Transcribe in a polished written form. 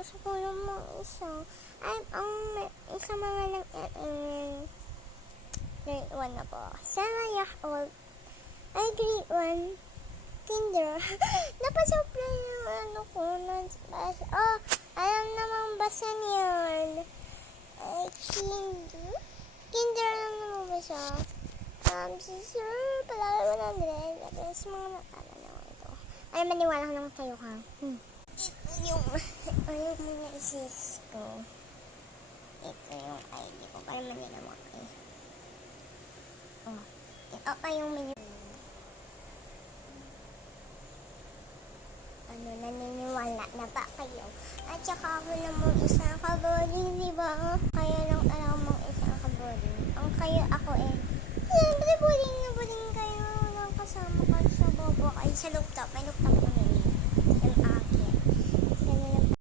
sa kulo mo isa. Ay, ang isa mga lang grade 1 na po. 7 years old. Ay, grade 1. Kinder. Napasupla yung ano ko. Oh, alam namang basa niyan. Ay, kinder. Kinder alam naman ba siya? Si Sir, palala ko na din. Tapos mga nakala naman ito. Ay, maniwala ko naman kayo ha. Ito yung mga isis ko. Ito yung ID ko. Para manila eh. Oh, ito pa yung menu. Ano, naniniwala na ba kayo? At saka ako namang isang kabody, diba? Kaya lang alam mong isang kabody. Ang kayo